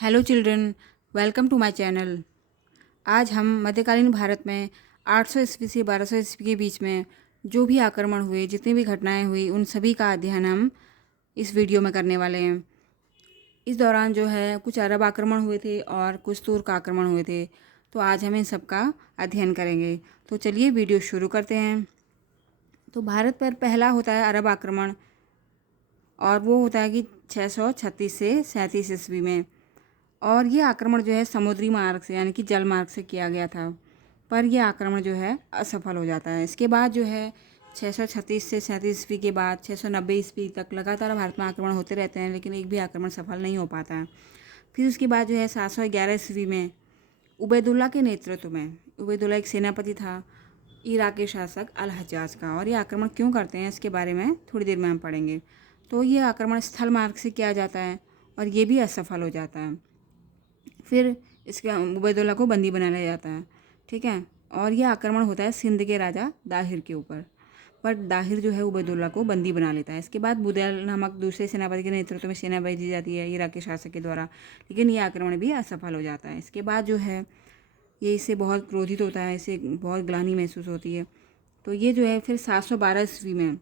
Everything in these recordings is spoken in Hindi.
Hello children, welcome to my channel. आज हम मध्यकालीन भारत में 800 ईस्वी से 1200 ईस्वी के बीच में जो भी आक्रमण हुए, जितनी भी घटनाएं हुई, उन सभी का अध्ययन हम इस वीडियो में करने वाले हैं। इस दौरान जो है कुछ अरब आक्रमण हुए थे और कुछ तुर्क आक्रमण हुए थे, तो आज हम इन सब का अध्ययन करेंगे। तो चलिए वीडियो शुरू करते हैं। तो भारत पर पहला होता है अरब आक्रमण, और वो होता है कि 636 से 37 ईस्वी में। और ये आक्रमण जो है समुद्री मार्ग से यानी कि जल मार्ग से किया गया था, पर यह आक्रमण जो है असफल हो जाता है। इसके बाद जो है 636 से 37 ईस्वी के बाद 690 ईस्वी तक लगातार भारत में आक्रमण होते रहते हैं, लेकिन एक भी आक्रमण सफल नहीं हो पाता है। फिर उसके बाद जो है 711 ईस्वी में उबैदुल्ला के नेतृत्व में, उबैदुल्ला एक सेनापति था इराक के शासक अल हज्जाज का, और ये आक्रमण क्यों करते हैं इसके बारे में थोड़ी देर में हम पढ़ेंगे। तो ये आक्रमण स्थल मार्ग से किया जाता है और ये भी असफल हो जाता है। फिर इसके उबैदुल्ला को बंदी बना लिया जाता है, ठीक है। और यह आक्रमण होता है सिंध के राजा दाहिर के ऊपर, पर दाहिर जो है उबैदुल्ला को बंदी बना लेता है। इसके बाद बुदैल नामक दूसरे सेनापति के नेतृत्व में सेना भेजी जाती है इराक के शासक के द्वारा, लेकिन यह आक्रमण भी असफल हो जाता है। इसके बाद जो है ये इससे बहुत क्रोधित होता है, इसे बहुत ग्लानि महसूस होती है। तो ये जो है फिर 712 ईस्वी में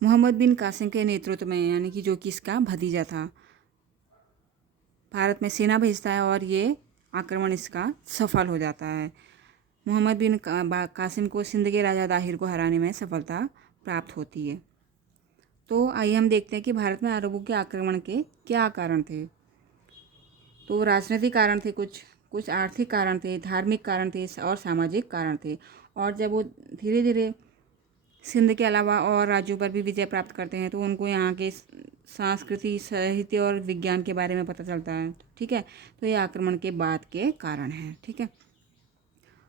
मोहम्मद बिन कासिम के नेतृत्व में, यानी कि जो कि इसका भतीजा था, भारत में सेना भेजता है और ये आक्रमण इसका सफल हो जाता है। मोहम्मद बिन कासिम को सिंध के राजा दाहिर को हराने में सफलता प्राप्त होती है। तो आइए हम देखते हैं कि भारत में अरबों के आक्रमण के क्या कारण थे। तो राजनीतिक कारण थे, कुछ आर्थिक कारण थे, धार्मिक कारण थे और सामाजिक कारण थे। और जब वो धीरे धीरे सिंध के अलावा और राज्यों पर भी विजय प्राप्त करते हैं, तो उनको यहाँ के संस्कृति, साहित्य और विज्ञान के बारे में पता चलता है, ठीक है। तो ये आक्रमण के बाद के कारण हैं, ठीक है।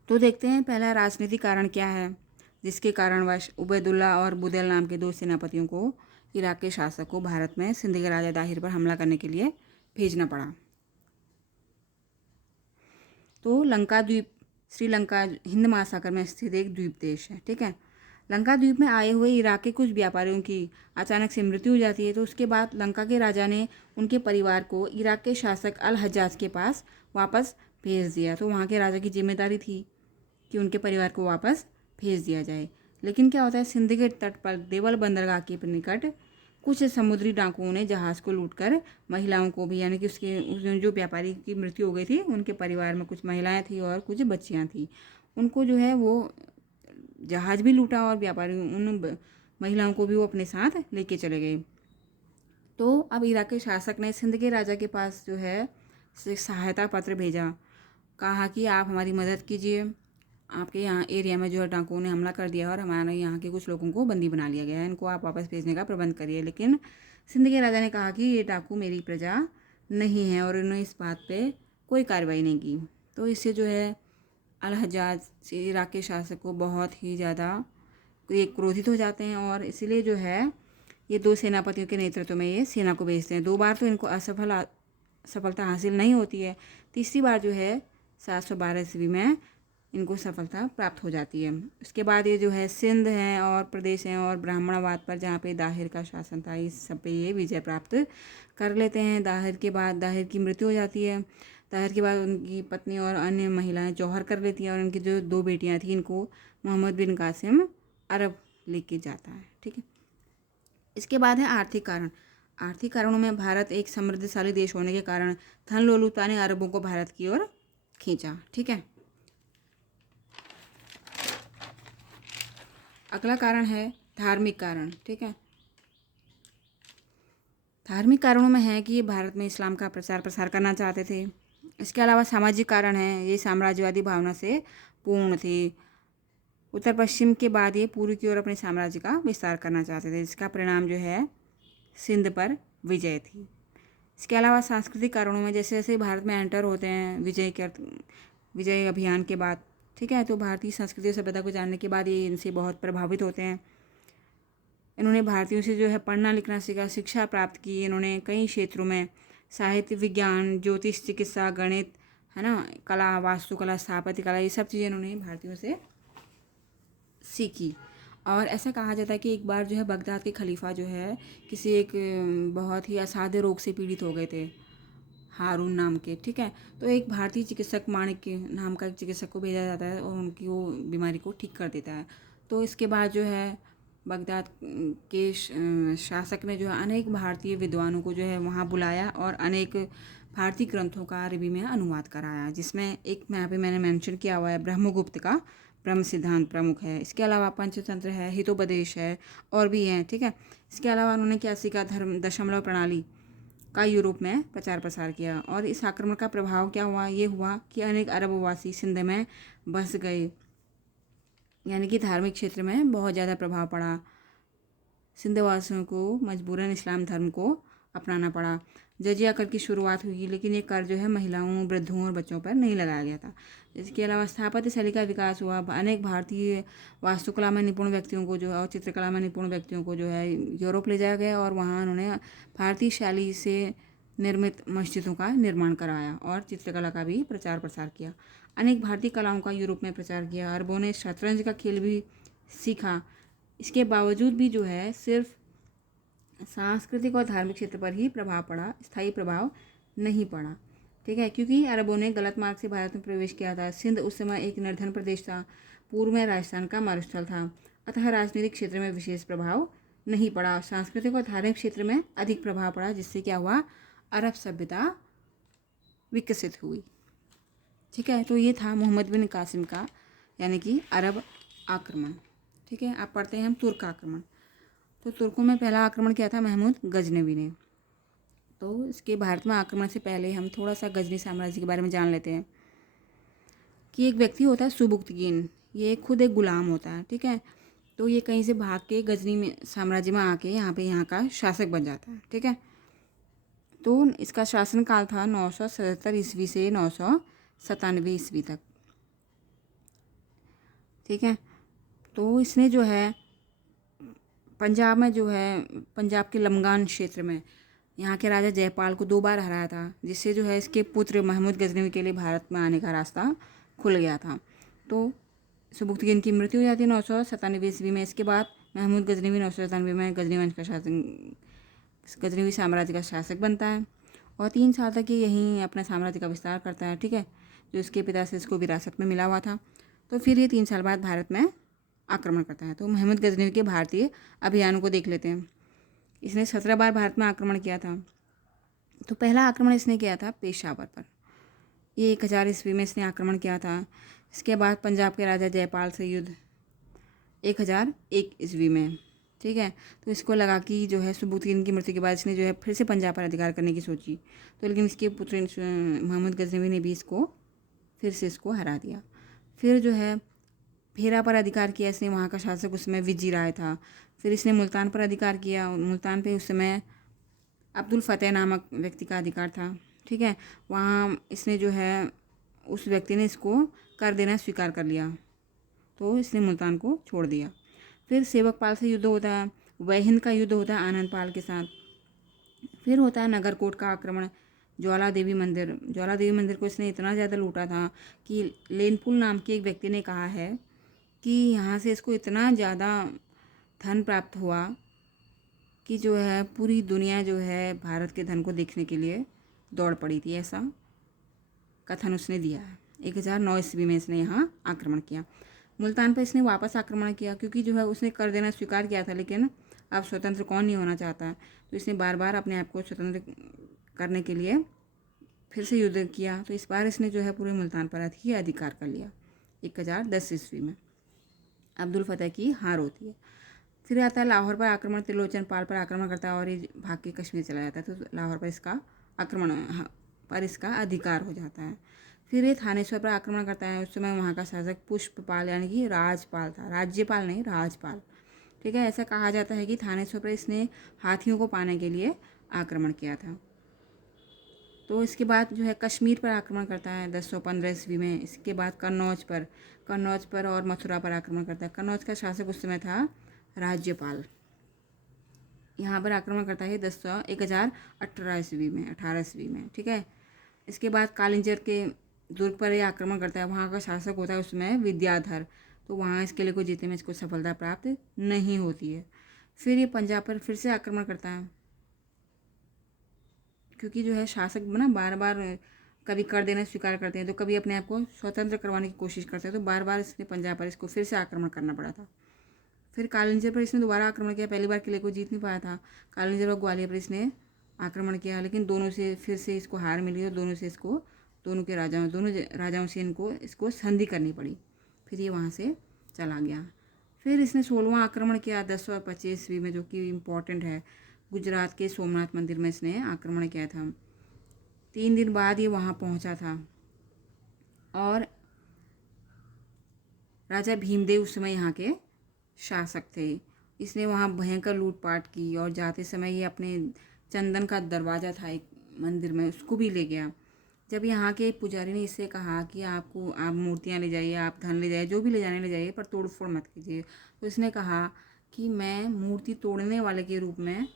तो देखते हैं पहला राजनीतिक कारण क्या है, जिसके कारणवश उबैदुल्ला और बुदैल नाम के दो सेनापतियों को इराक के शासक को भारत में सिंध के राजा दाहिर पर हमला करने के लिए भेजना पड़ा। तो लंका द्वीप श्रीलंका हिंद महासागर में स्थित एक द्वीप देश है, ठीक है। लंका द्वीप में आए हुए इराक के कुछ व्यापारियों की अचानक से मृत्यु हो जाती है। तो उसके बाद लंका के राजा ने उनके परिवार को इराक के शासक अल हज्जाज के पास वापस भेज दिया। तो वहाँ के राजा की जिम्मेदारी थी कि उनके परिवार को वापस भेज दिया जाए। लेकिन क्या होता है, सिंध के तट पर देवल बंदरगाह के निकट कुछ समुद्री डाकुओं ने जहाज़ को लूटकर महिलाओं को भी, यानी कि उसके जो व्यापारी की मृत्यु हो गई थी, उनके परिवार में कुछ महिलाएं थी और कुछ बच्चियां थी, उनको जो है वो जहाज़ भी लूटा और व्यापारी उन महिलाओं को भी वो अपने साथ लेके चले गए। तो अब इराक के शासक ने सिंध के राजा के पास जो है सहायता पत्र भेजा, कहा कि आप हमारी मदद कीजिए, आपके यहाँ एरिया में जो है डाकुओं ने हमला कर दिया और हमारे यहाँ के कुछ लोगों को बंदी बना लिया गया है, इनको आप वापस भेजने का प्रबंध करिए। लेकिन सिंध के राजा ने कहा कि ये डाकू मेरी प्रजा नहीं है, और उन्होंने इस बात पे कोई कार्रवाई नहीं की। तो इससे जो है अल हज्जाज इराक के शासक को बहुत ही ज़्यादा ये क्रोधित हो जाते हैं, और इसीलिए जो है ये दो सेनापतियों के नेतृत्व में ये सेना को भेजते हैं। 2 बार तो इनको सफलता हासिल नहीं होती है, तीसरी बार जो है 712 ईस्वी में इनको सफलता प्राप्त हो जाती है। इसके बाद ये जो है सिंध हैं और प्रदेश हैं और ब्राह्मणवाद पर जहाँ पे दाहिर का शासन था, इस सब पे ये विजय प्राप्त कर लेते हैं। दाहिर के बाद दाहिर की मृत्यु हो जाती है। दाहिर के बाद उनकी पत्नी और अन्य महिलाएं जौहर कर लेती हैं, और उनकी जो 2 बेटियां थी, इनको मोहम्मद बिन कासिम अरब लेके जाता है, ठीक है। इसके बाद है आर्थिक कारण। आर्थिक कारणों में भारत एक समृद्धशाली देश होने के कारण धन लोलुपता ने अरबों को भारत की ओर खींचा, ठीक है। अगला कारण है धार्मिक कारण, ठीक है। धार्मिक कारणों में है कि ये भारत में इस्लाम का प्रचार प्रसार करना चाहते थे। इसके अलावा सामाजिक कारण है, ये साम्राज्यवादी भावना से पूर्ण थे। उत्तर पश्चिम के बाद ये पूर्व की ओर अपने साम्राज्य का विस्तार करना चाहते थे, जिसका परिणाम जो है सिंध पर विजय थी। इसके अलावा सांस्कृतिक कारणों में, जैसे जैसे भारत में एंटर होते हैं विजय अभियान के बाद, ठीक है, तो भारतीय संस्कृति और सभ्यता को जानने के बाद ये इनसे बहुत प्रभावित होते हैं। इन्होंने भारतीयों से जो है पढ़ना लिखना सीखा, शिक्षा प्राप्त की। इन्होंने कई क्षेत्रों में साहित्य, विज्ञान, ज्योतिष, चिकित्सा, गणित, है ना, कला, वास्तुकला, स्थापत्य कला, ये सब चीज़ें इन्होंने भारतीयों से सीखी। और ऐसा कहा जाता है कि एक बार जो है बगदाद के खलीफा जो है किसी एक बहुत ही असाध्य रोग से पीड़ित हो गए थे, हारून नाम के, ठीक है। तो एक भारतीय चिकित्सक माणिक के नाम का एक चिकित्सक को भेजा जाता है और उनकी वो बीमारी को ठीक कर देता है। तो इसके बाद जो है बगदाद के शासक ने जो है अनेक भारतीय विद्वानों को जो है वहाँ बुलाया और अनेक भारतीय ग्रंथों का अरबी में अनुवाद कराया, जिसमें एक यहाँ पे मैंने मेंशन किया हुआ है ब्रह्मगुप्त का ब्रह्म सिद्धांत प्रमुख है। इसके अलावा पंचतंत्र है, हितोपदेश है और भी हैं, ठीक है। इसके अलावा उन्होंने 81 का धर्म दशमलव प्रणाली का यूरोप में प्रचार प्रसार किया। और इस आक्रमण का प्रभाव क्या हुआ, ये हुआ कि अनेक अरबवासी सिंध में बस गए, यानी कि धार्मिक क्षेत्र में बहुत ज़्यादा प्रभाव पड़ा। सिंधवासियों को मजबूरन इस्लाम धर्म को अपनाना पड़ा। जजिया कर की शुरुआत हुई, लेकिन ये कर जो है महिलाओं, वृद्धों और बच्चों पर नहीं लगाया गया था। इसके अलावा स्थापत्य शैली का विकास हुआ। अनेक भारतीय वास्तुकला में निपुण व्यक्तियों को जो है और चित्रकला में निपुण व्यक्तियों को जो है यूरोप ले जाया गया और वहाँ उन्होंने भारतीय शैली से निर्मित मस्जिदों का निर्माण कराया और चित्रकला का भी प्रचार प्रसार किया। अनेक भारतीय कलाओं का यूरोप में प्रचार किया। अरबों ने शतरंज का खेल भी सीखा। इसके बावजूद भी जो है सिर्फ सांस्कृतिक और धार्मिक क्षेत्र पर ही प्रभाव पड़ा, स्थायी प्रभाव नहीं पड़ा, ठीक है। क्योंकि अरबों ने गलत मार्ग से भारत में प्रवेश किया था। सिंध उस समय एक निर्धन प्रदेश था, पूर्व में राजस्थान का मरुस्थल था, अतः राजनीतिक क्षेत्र में विशेष प्रभाव नहीं पड़ा। सांस्कृतिक और धार्मिक क्षेत्र में अधिक प्रभाव पड़ा, जिससे क्या हुआ, अरब सभ्यता विकसित हुई, ठीक है। तो ये था मोहम्मद बिन कासिम का यानी कि अरब आक्रमण, ठीक है। आप पढ़ते हैं हम तुर्क आक्रमण। तो तुर्कों में पहला आक्रमण किया था महमूद गजनवी ने। तो इसके भारत में आक्रमण से पहले हम थोड़ा सा गजनी साम्राज्य के बारे में जान लेते हैं कि एक व्यक्ति होता है सुबुक्तगीन, ये खुद एक गुलाम होता है, ठीक है। तो ये कहीं से भाग के गजनी में साम्राज्य में आके यहाँ का शासक बन जाता है, ठीक है। तो इसका शासनकाल था 977 ईस्वी से 997 ईस्वी तक, ठीक है। तो इसने जो है पंजाब में जो है पंजाब के लमगान क्षेत्र में यहाँ के राजा जयपाल को 2 बार हराया था, जिससे जो है इसके पुत्र महमूद गजनवी के लिए भारत में आने का रास्ता खुल गया था। तो सुबुक्तगीन की मृत्यु हो जाती है 997 ईस्वी में। इसके बाद महमूद गजनवी 997 में गजनी वंश का शासक, गजनवी साम्राज्य का शासक बनता है और 3 साल तक ये यहीं अपने साम्राज्य का विस्तार करता है, ठीक है, जो इसके पिता से इसको विरासत में मिला हुआ था। तो फिर ये 3 साल बाद भारत में आक्रमण करता है। तो महमूद गजनवी के भारतीय अभियानों को देख लेते हैं। इसने 17 बार भारत में आक्रमण किया था। तो पहला आक्रमण इसने किया था पेशावर पर, ये 1000 ईस्वी में इसने आक्रमण किया था। इसके बाद पंजाब के राजा जयपाल से युद्ध 1001 ईस्वी में, ठीक है। तो इसको लगा कि जो है सुबुक्तगीन की मृत्यु के बाद इसने जो है फिर से पंजाब पर अधिकार करने की सोची। तो लेकिन इसके पुत्र महमूद गजनवी ने भी इसको फिर से इसको हरा दिया। फिर जो है भेरा पर अधिकार किया इसने, वहाँ का शासक उस समय विजी राय था। फिर इसने मुल्तान पर अधिकार किया। मुल्तान पे उस समय अब्दुल फतेह नामक व्यक्ति का अधिकार था, ठीक है। वहाँ इसने जो है उस व्यक्ति ने इसको कर देना स्वीकार कर लिया, तो इसने मुल्तान को छोड़ दिया। फिर सेवकपाल से युद्ध होता है, वहिंद का युद्ध होता है आनंद पाल के साथ। फिर होता है नगरकोट का आक्रमण, ज्वाला देवी मंदिर। ज्वाला देवी मंदिर को इसने इतना ज़्यादा लूटा था कि लेनपुल नाम के एक व्यक्ति ने कहा है कि यहाँ से इसको इतना ज़्यादा धन प्राप्त हुआ कि जो है पूरी दुनिया जो है भारत के धन को देखने के लिए दौड़ पड़ी थी, ऐसा कथन उसने दिया है। 1009 ईस्वी में इसने यहाँ आक्रमण किया। मुल्तान पर इसने वापस आक्रमण किया क्योंकि जो है उसने कर देना स्वीकार किया था, लेकिन अब स्वतंत्र कौन नहीं होना चाहता है। तो इसने बार बार अपने आप को स्वतंत्र करने के लिए फिर से युद्ध किया। तो इस बार इसने जो है पूरे मुल्तान पर ही अधिकार कर लिया 1010 ईस्वी में। अब्दुल फतेह की हार होती है। फिर आता है लाहौर पर आक्रमण, त्रिलोचन पाल पर आक्रमण करता है और ये भाग के कश्मीर चला जाता है। तो लाहौर पर इसका आक्रमण पर इसका अधिकार हो जाता है। फिर ये थानेश्वर पर आक्रमण करता है। उस समय वहाँ का शासक पुष्पपाल यानी कि राजपाल था, राज्यपाल नहीं, राजपाल, ठीक है। ऐसा कहा जाता है कि थानेश्वर पर इसने हाथियों को पाने के लिए आक्रमण किया था। तो इसके बाद जो है कश्मीर पर आक्रमण करता है 1015 ईस्वी में। इसके बाद कन्नौज पर और मथुरा पर आक्रमण करता है। कन्नौज का शासक उस समय था राज्यपाल। यहाँ पर आक्रमण करता है 1018 ईस्वी में, 18 ईस्वी में, ठीक है। इसके बाद कालिंजर के दुर्ग पर ये आक्रमण करता है। वहाँ का शासक होता है उसमें विद्याधर। तो वहाँ इस किले को जीतने में इसको सफलता प्राप्त नहीं होती है। फिर ये पंजाब पर फिर से आक्रमण करता है, क्योंकि जो है शासक ना बार बार कभी कर देना स्वीकार करते हैं तो कभी अपने आप को स्वतंत्र करवाने की कोशिश करते हैं, तो बार बार इसने पंजाब पर इसको फिर से आक्रमण करना पड़ा था। फिर कालिंजर पर इसने दोबारा आक्रमण किया, पहली बार किले को जीत नहीं पाया था। कालिंजर और ग्वालियर पर इसने आक्रमण किया, लेकिन दोनों से फिर से इसको हार मिली और दोनों के दोनों राजाओं से इसको संधि करनी पड़ी। फिर ये वहाँ से चला गया। फिर इसने 16वां आक्रमण किया 1025 ईस्वी में, जो कि इम्पोर्टेंट है। गुजरात के सोमनाथ मंदिर में इसने आक्रमण किया था। 3 दिन बाद ये वहाँ पहुँचा था और राजा भीमदेव उस समय यहाँ के शासक थे। इसने वहाँ भयंकर लूटपाट की और जाते समय ये अपने चंदन का दरवाज़ा था एक मंदिर में, उसको भी ले गया। जब यहाँ के पुजारी ने इससे कहा कि आप मूर्तियाँ ले जाइए, आप धन ले जाइए, जो भी ले जाने ले जाइए, पर तोड़ फोड़ मत कीजिए, तो इसने कहा कि मैं मूर्ति तोड़ने वाले के रूप में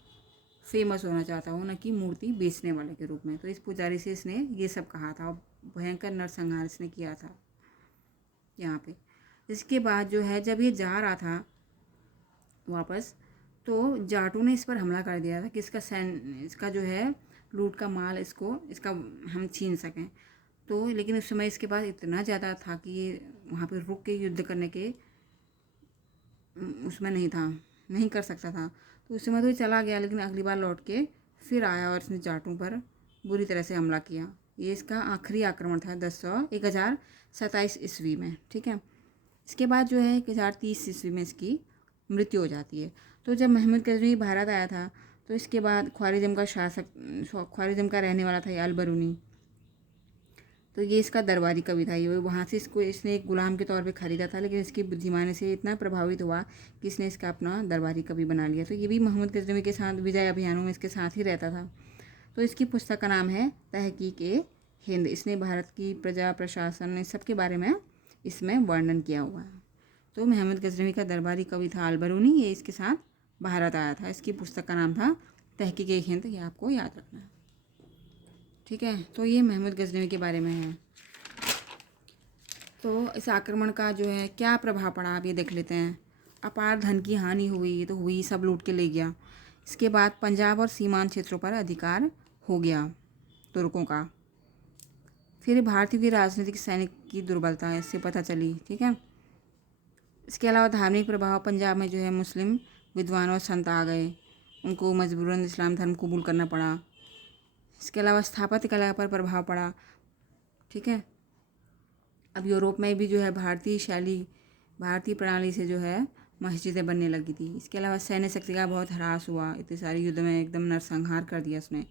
फेमस होना चाहता हूँ, न कि मूर्ति बेचने वाले के रूप में। तो इस पुजारी से इसने ये सब कहा था और भयंकर नरसंहार इसने किया था यहाँ पे। इसके बाद जो है जब ये जा रहा था वापस, तो जाटों ने इस पर हमला कर दिया था कि इसका जो है लूट का माल इसका हम छीन सकें। तो लेकिन उस समय इसके पास इतना ज़्यादा था कि ये वहाँ पे रुक के युद्ध करने के उसमें नहीं कर सकता था। तो उस समय तो ये चला गया, लेकिन अगली बार लौट के फिर आया और इसने जाटों पर बुरी तरह से हमला किया। ये इसका आखिरी आक्रमण था 1027 ईस्वी में, ठीक है। इसके बाद जो है 1030 ईस्वी में इसकी मृत्यु हो जाती है। तो जब महमूद गजनवी भारत आया था, तो इसके बाद ख्वारिज़म का रहने वाला था ये अल-बरूनी। तो ये इसका दरबारी कवि था। ये वहाँ से इसने एक गुलाम के तौर पे ख़रीदा था, लेकिन इसकी बुद्धिमानी से इतना प्रभावित हुआ कि इसने इसका अपना दरबारी कवि बना लिया। तो ये भी महमूद गजनवी के साथ विजय अभियानों में इसके साथ ही रहता था। तो इसकी पुस्तक का नाम है तहकीक-ए-हिंद। इसने भारत की प्रजा प्रशासन इस सब के बारे में इसमें वर्णन किया हुआ है। तो महमूद गजनवी का दरबारी कवि था अल-बरूनी, ये इसके साथ भारत आया था। इसकी पुस्तक का नाम था तहकीक-ए-हिंद, ये आपको याद रखना है, ठीक है। तो ये महमूद गजनवी के बारे में है। तो इस आक्रमण का जो है क्या प्रभाव पड़ा, आप ये देख लेते हैं। अपार धन की हानि हुई, तो हुई, सब लूट के ले गया। इसके बाद पंजाब और सीमांत क्षेत्रों पर अधिकार हो गया तुर्कों का। फिर भारतीयों की राजनीतिक सैनिक की दुर्बलता इससे पता चली, ठीक है। इसके अलावा धार्मिक प्रभाव, पंजाब में जो है मुस्लिम विद्वान और संत आ गए, उनको मजबूरन इस्लाम धर्म कबूल करना पड़ा। इसके अलावा स्थापत्य कला पर प्रभाव पड़ा, ठीक है। अब यूरोप में भी जो है भारतीय प्रणाली से जो है मस्जिदें बनने लगी थी। इसके अलावा सैन्य शक्ति का बहुत ह्रास हुआ, इतने सारे युद्ध में एकदम नरसंहार कर दिया उसने।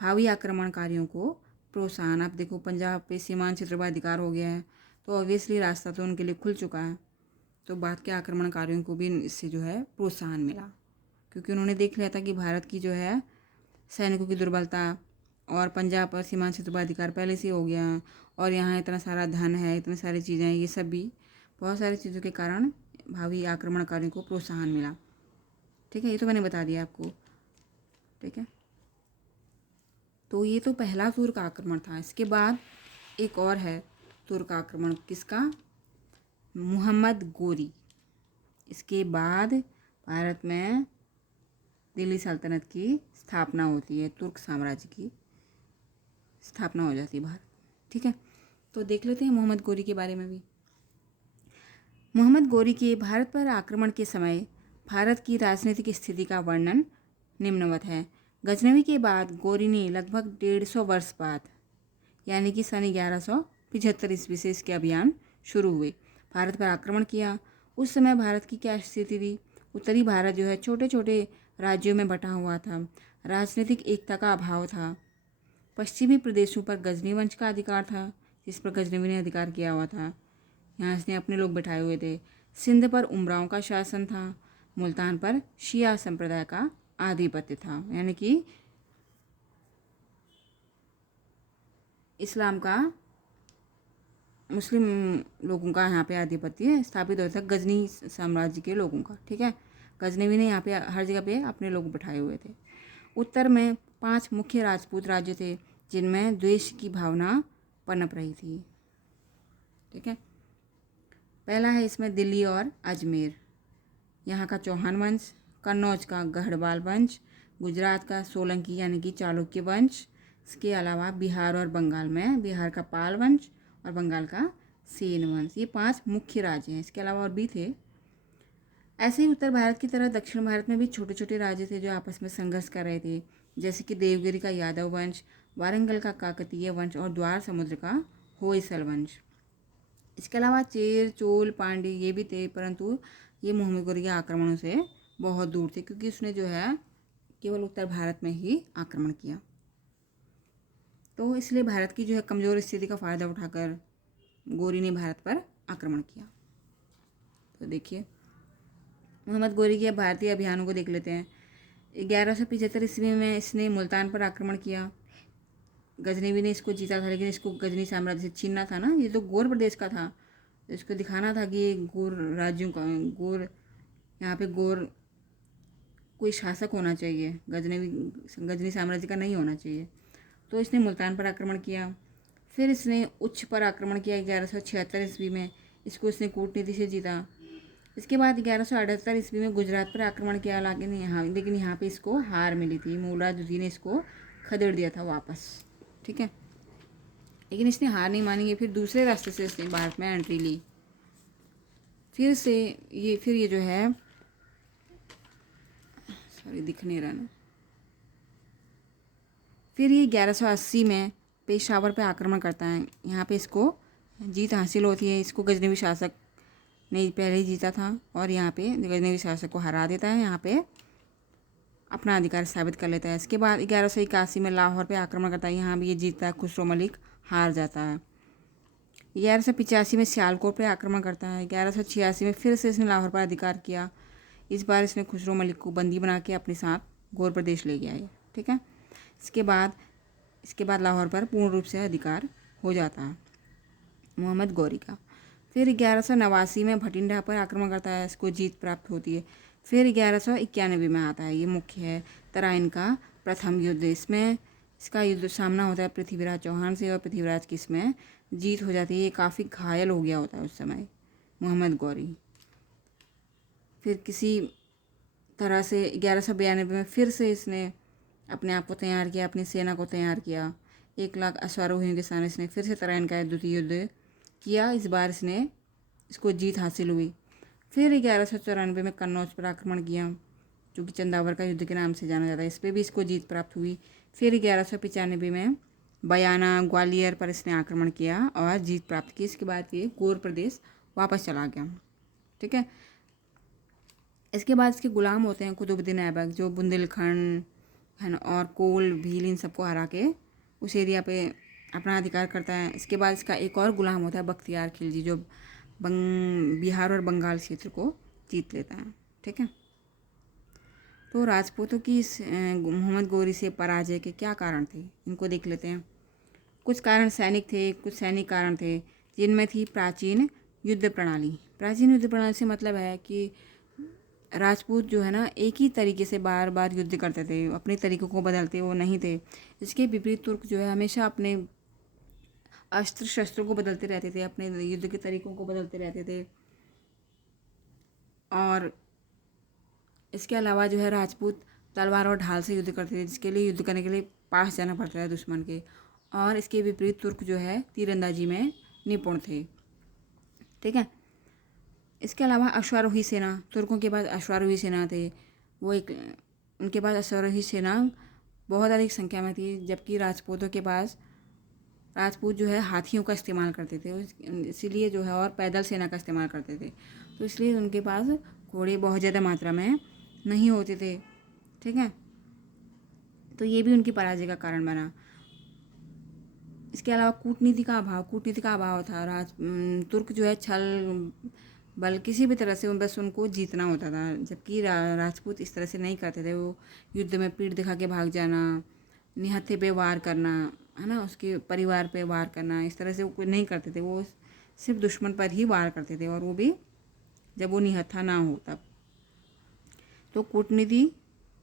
भावी आक्रमणकारियों को प्रोत्साहन, आप देखो पंजाब पे सीमांत क्षेत्र पर अधिकार हो गया है, तो ऑब्वियसली रास्ता तो उनके लिए खुल चुका है। तो बाद के आक्रमणकारियों को भी इससे जो है प्रोत्साहन मिला, क्योंकि उन्होंने देख लिया था कि भारत की जो है सैनिकों की दुर्बलता और पंजाब पर सीमांत क्षेत्र पर अधिकार पहले से हो गया, और यहाँ इतना सारा धन है, इतनी सारी चीज़ें हैं, ये सब भी बहुत सारी चीज़ों के कारण भावी आक्रमणकारियों को प्रोत्साहन मिला, ठीक है। ये तो मैंने बता दिया आपको, ठीक है। तो ये तो पहला तुर्क आक्रमण था। इसके बाद एक और है तुर्क आक्रमण, किसका? मोहम्मद गोरी। इसके बाद भारत में दिल्ली सल्तनत की स्थापना होती है, तुर्क साम्राज्य की स्थापना हो जाती है भारत, ठीक है। तो देख लेते हैं मोहम्मद गोरी के बारे में भी। मोहम्मद गोरी के भारत पर आक्रमण के समय भारत की राजनीतिक स्थिति का वर्णन निम्नवत है। गजनवी के बाद गोरी ने लगभग 150 वर्ष बाद, यानी कि सन 1175 ईस्वी से इसके अभियान शुरू हुए, भारत पर आक्रमण किया। उस समय भारत की क्या स्थिति थी? उत्तरी भारत जो है छोटे छोटे राज्यों में बटा हुआ था, राजनीतिक एकता का अभाव था। पश्चिमी प्रदेशों पर गजनी वंश का अधिकार था, जिस पर गजनवी ने अधिकार किया हुआ था, यहाँ इसने अपने लोग बैठाए हुए थे। सिंध पर उमराव का शासन था, मुल्तान पर शिया संप्रदाय का आधिपत्य था, यानी कि इस्लाम का, मुस्लिम लोगों का यहाँ पे आधिपत्य स्थापित होता था, गजनी साम्राज्य के लोगों का, ठीक है। गजनवी ने यहाँ पे हर जगह पे अपने लोग बैठाए हुए थे। उत्तर में 5 मुख्य राजपूत राज्य थे, जिनमें द्वेष की भावना पनप रही थी, ठीक है। पहला है इसमें दिल्ली और अजमेर, यहाँ का चौहान वंश, कन्नौज का गढ़वाल वंश, गुजरात का सोलंकी यानी कि चालुक्य वंश। इसके अलावा बिहार और बंगाल में बिहार का पाल वंश और बंगाल का सेन वंश। ये 5 मुख्य राज्य हैं, इसके अलावा और भी थे। ऐसे ही उत्तर भारत की तरह दक्षिण भारत में भी छोटे छोटे राज्य थे जो आपस में संघर्ष कर रहे थे, जैसे कि देवगिरी का यादव वंश, वारंगल का काकतीय वंश और द्वार समुद्र का होयसल वंश। इसके अलावा चेर, चोल, पांड्य ये भी थे, परंतु ये मुहम्मद गोरी के आक्रमणों से बहुत दूर थे, क्योंकि उसने जो है केवल उत्तर भारत में ही आक्रमण किया। तो इसलिए भारत की जो है कमज़ोर स्थिति का फ़ायदा उठाकर गोरी ने भारत पर आक्रमण किया। तो देखिए मोहम्मद गोरी के भारतीय अभियानों को देख लेते हैं। 1175 ईस्वी में इसने मुल्तान पर आक्रमण किया। गजनवी ने इसको जीता था, लेकिन इसको गजनी साम्राज्य से छीनना था ना, ये तो गौर प्रदेश का था, तो इसको दिखाना था कि ये गौर राज्यों का गौर, यहाँ पे गौर कोई शासक होना चाहिए, गजनी साम्राज्य का नहीं होना चाहिए। तो इसने मुल्तान पर आक्रमण किया। फिर इसने उच्च पर आक्रमण किया 1176 ईस्वी में, इसको इसने कूटनीति से जीता। इसके बाद 1178 ईस्वी में गुजरात पर आक्रमण किया, लेकिन यहाँ पे इसको हार मिली थी। मूलराज द्वितीय ने इसको खदेड़ दिया था वापस, ठीक है। लेकिन इसने हार नहीं मानी है, फिर दूसरे रास्ते से इसने भारत में एंट्री ली। फिर ये जो है सॉरी दिख नहीं रहा ना, फिर ये 1180 में पेशावर पे आक्रमण करता है। यहाँ पे इसको जीत हासिल होती है। इसको गजनवी शासक ने पहले ही जीता था और यहाँ पे गजनवी शासक को हरा देता है, यहाँ पे अपना अधिकार साबित कर लेता है। इसके बाद 1181 में लाहौर पे आक्रमण करता है, यहाँ भी ये जीतता है, खुसरो मलिक हार जाता है। 1185 में सियालकोट पे आक्रमण करता है। 1186 में फिर से इसने लाहौर पर अधिकार किया। इस बार इसने खुसरो मलिक को बंदी बना के अपने साथ गौर प्रदेश ले गया है, ठीक है। इसके बाद लाहौर पर पूर्ण रूप से अधिकार हो जाता है मोहम्मद गौरी का। फिर 1189 में भटिंडा पर आक्रमण करता है, इसको जीत प्राप्त होती है। फिर 1191 में आता है, ये मुख्य है, तराइन का प्रथम युद्ध। इसका युद्ध सामना होता है पृथ्वीराज चौहान से और पृथ्वीराज की इसमें जीत हो जाती है। ये काफ़ी घायल हो गया होता है उस समय मोहम्मद गौरी। फिर किसी तरह से 1192 में फिर से इसने अपने आप को तैयार किया, अपनी सेना को तैयार किया। 1 लाख अश्वारोहियों के साथ इसने फिर से तराइन का द्वितीय युद्ध किया। इस बार इसको जीत हासिल हुई। फिर 1194 में कन्नौज पर आक्रमण किया, जो कि चंदावर का युद्ध के नाम से जाना जाता है। इस पर भी इसको जीत प्राप्त हुई। फिर 1195 में बयाना, ग्वालियर पर इसने आक्रमण किया और जीत प्राप्त की। इसके बाद ये गौर प्रदेश वापस चला गया, ठीक है। इसके बाद इसके गुलाम होते हैं कुतुबुद्दीन ऐबक, जो बुंदेलखंड है और कोल, भील, इन सबको हरा के उस एरिया पे अपना अधिकार करता है। इसके बाद इसका एक और गुलाम होता है बख्तियार खिलजी, जो बिहार और बंगाल क्षेत्र को जीत लेता है, ठीक है। तो राजपूतों की इस मोहम्मद गौरी से पराजय के क्या कारण थे, इनको देख लेते हैं। कुछ कारण सैनिक थे, कुछ सैनिक कारण थे, जिनमें थी प्राचीन युद्ध प्रणाली। प्राचीन युद्ध प्रणाली से मतलब है कि राजपूत जो है ना एक ही तरीके से बार बार युद्ध करते थे, अपने तरीकों को बदलते वो नहीं थे। इसके विपरीत तुर्क जो है हमेशा अपने अस्त्र शस्त्रों को बदलते रहते थे, अपने युद्ध के तरीकों को बदलते रहते थे। और इसके अलावा जो है राजपूत तलवार और ढाल से युद्ध करते थे, जिसके लिए युद्ध करने के लिए पास जाना पड़ता है दुश्मन के। और इसके विपरीत तुर्क जो है तीरंदाजी में निपुण थे, ठीक है। इसके अलावा अश्वारोही सेना, तुर्कों के पास अश्वारोही सेना थे, उनके पास अश्वारोही सेना बहुत अधिक संख्या में थी, जबकि राजपूत जो है हाथियों का इस्तेमाल करते थे, इसीलिए जो है और पैदल सेना का इस्तेमाल करते थे, तो इसलिए उनके पास घोड़े बहुत ज़्यादा मात्रा में नहीं होते थे, ठीक है। तो ये भी उनकी पराजय का कारण बना। इसके अलावा कूटनीति का अभाव था। तुर्क जो है छल बल किसी भी तरह से बस उनको जीतना होता था, जबकि राजपूत इस तरह से नहीं करते थे। वो युद्ध में पीठ दिखा के भाग जाना, निहत्थे पे वार करना, है ना, उसके परिवार पे वार करना, इस तरह से वो नहीं करते थे। वो सिर्फ दुश्मन पर ही वार करते थे, और वो भी जब वो निहत्था ना हो तब। तो कूटनीति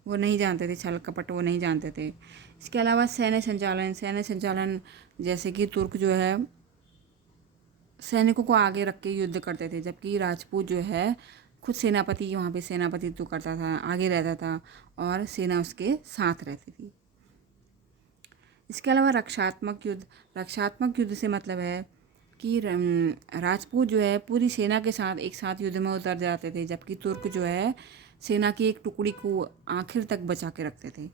वो नहीं जानते थे, छल कपट वो नहीं जानते थे। इसके अलावा सैन्य संचालन, जैसे कि तुर्क जो है सैनिकों को आगे रख के युद्ध करते थे, जबकि राजपूत जो है खुद सेनापति वहाँ पे सेनापतित्व करता था, आगे रहता था और सेना उसके साथ रहती थी। इसके अलावा रक्षात्मक युद्ध से मतलब है कि राजपूत जो है पूरी सेना के साथ एक साथ युद्ध में उतर जाते थे, जबकि तुर्क जो है सेना की एक टुकड़ी को आखिर तक बचा के रखते थे।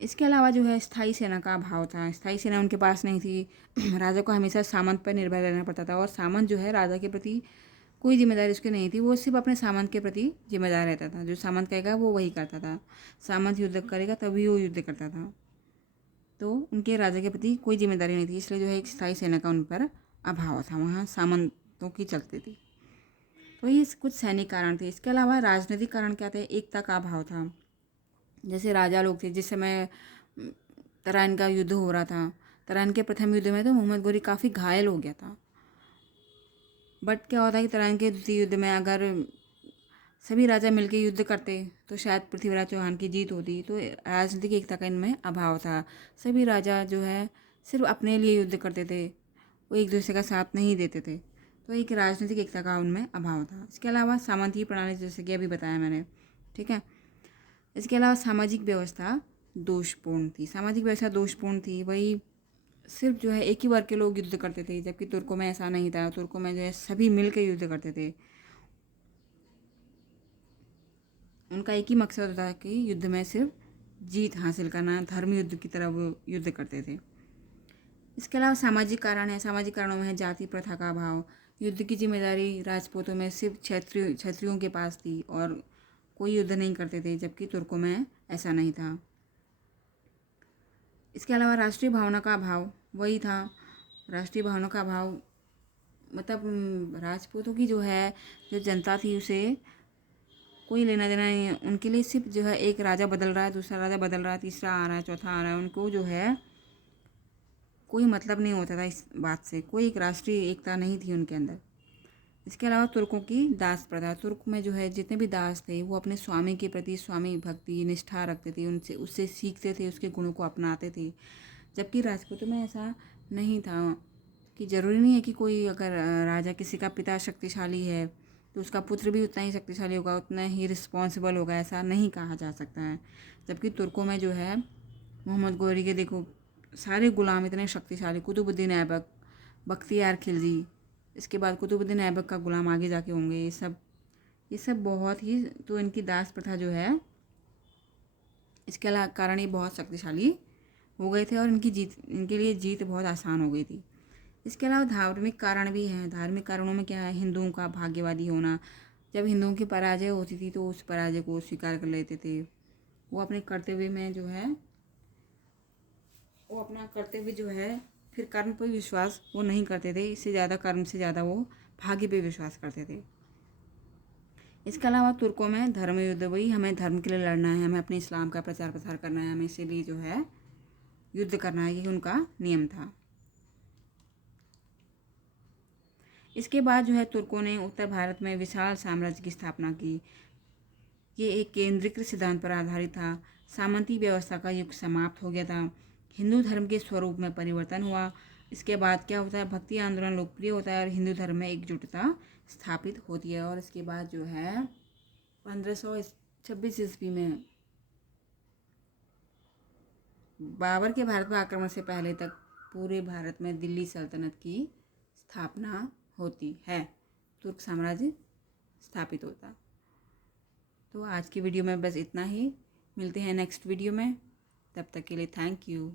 इसके अलावा जो है स्थायी सेना का अभाव था, स्थायी सेना उनके पास नहीं थी। राजा को हमेशा सामंत पर निर्भर रहना पड़ता था और सामंत जो है राजा के प्रति कोई जिम्मेदारी उसकी नहीं थी, वो सिर्फ अपने सामंत के प्रति जिम्मेदार रहता था। जो सामंत कहेगा वो वही करता था, सामंत युद्ध करेगा तभी वो युद्ध करता था। तो उनके राजा के प्रति कोई जिम्मेदारी नहीं थी, इसलिए जो है एक स्थायी सेना का उन पर अभाव था, वहाँ सामंतों की चलती थी। तो ये कुछ सैनिक कारण थे। इसके अलावा राजनीतिक कारण क्या थे? एकता का अभाव था। जैसे राजा लोग थे, जिस समय तराइन का युद्ध हो रहा था, तराइन के प्रथम युद्ध में तो मोहम्मद गोरी काफ़ी घायल हो गया था। बट क्या होता है कि तराइन के द्वितीय युद्ध में अगर सभी राजा मिलकर युद्ध करते तो शायद पृथ्वीराज चौहान की जीत होती। तो राजनीतिक एकता का इनमें अभाव था। सभी राजा जो है सिर्फ अपने लिए युद्ध करते थे, वो एक दूसरे का साथ नहीं देते थे। तो एक राजनीतिक एकता का उनमें अभाव था। इसके अलावा सामंतीय प्रणाली, जैसे कि अभी बताया मैंने, ठीक है। इसके अलावा सामाजिक व्यवस्था दोषपूर्ण थी। सामाजिक व्यवस्था दोषपूर्ण थी, वही सिर्फ जो है एक ही वर्ग के लोग युद्ध करते थे, जबकि तुर्कों में ऐसा नहीं था। तुर्कों में जो है सभी मिलकर युद्ध करते थे। उनका एक ही मकसद होता है कि युद्ध में सिर्फ जीत हासिल करना, धर्म युद्ध की तरह वो युद्ध करते थे। इसके अलावा सामाजिक कारण है। सामाजिक कारणों में है जाति प्रथा का अभाव। युद्ध की जिम्मेदारी राजपूतों में सिर्फ क्षत्रियों के पास थी और कोई युद्ध नहीं करते थे, जबकि तुर्कों में ऐसा नहीं था। इसके अलावा राष्ट्रीय भावना का अभाव, वही था राष्ट्रीय भावना का अभाव। मतलब राजपूतों की जो है जो जनता थी उसे कोई लेना देना नहीं है। उनके लिए सिर्फ जो है एक राजा बदल रहा है, दूसरा राजा बदल रहा है, तीसरा आ रहा है, चौथा आ रहा है, उनको जो है कोई मतलब नहीं होता था इस बात से। कोई एक राष्ट्रीय एकता नहीं थी उनके अंदर। इसके अलावा तुर्कों की दास प्रथा। तुर्क में जो है जितने भी दास थे वो अपने स्वामी के प्रति स्वामी भक्ति निष्ठा रखते थे, उनसे उससे सीखते थे, उसके गुणों को अपनाते थे। जबकि राजपूतों में ऐसा नहीं था कि ज़रूरी नहीं है कि कोई अगर राजा किसी का पिता शक्तिशाली है तो उसका पुत्र भी उतना ही शक्तिशाली होगा, उतना ही रिस्पॉन्सिबल होगा, ऐसा नहीं कहा जा सकता है। जबकि तुर्कों में जो है मोहम्मद गोरी के देखो सारे गुलाम इतने शक्तिशाली, कुतुबुद्दीन ऐबक, बख्तियार खिलजी, इसके बाद कुतुबुद्दीन ऐबक का गुलाम आगे जाके होंगे, ये सब बहुत ही, तो इनकी दास प्रथा जो है इसके कारण ये बहुत शक्तिशाली हो गए थे और इनके लिए जीत बहुत आसान हो गई थी। इसके अलावा धार्मिक कारण भी हैं। धार्मिक कारणों में क्या है? हिंदुओं का भाग्यवादी होना। जब हिंदुओं की पराजय होती थी तो उस पराजय को स्वीकार कर लेते थे। वो अपने कर्तव्य में जो है वो अपना कर्तव्य जो है फिर कर्म पर विश्वास वो नहीं करते थे, इससे ज़्यादा कर्म से ज़्यादा वो भाग्य पे विश्वास करते थे। इसके अलावा तुर्कों में धर्म युद्ध, वही हमें धर्म के लिए लड़ना है, हमें अपने इस्लाम का प्रचार प्रसार करना है, हमें इसीलिए जो है युद्ध करना है, ये उनका नियम था। इसके बाद जो है तुर्कों ने उत्तर भारत में विशाल साम्राज्य की स्थापना की। ये एक केंद्रीकृत सिद्धांत पर आधारित था। सामंती व्यवस्था का युग समाप्त हो गया था। हिंदू धर्म के स्वरूप में परिवर्तन हुआ। इसके बाद क्या होता है? भक्ति आंदोलन लोकप्रिय होता है और हिंदू धर्म में एकजुटता स्थापित होती है। और इसके बाद जो है 1526 ईस्वी में बाबर के भारत पर आक्रमण से पहले तक पूरे भारत में दिल्ली सल्तनत की स्थापना होती है, तुर्क साम्राज्य स्थापित होता। तो आज की वीडियो में बस इतना ही। मिलते हैं नेक्स्ट वीडियो में, तब तक के लिए थैंक यू।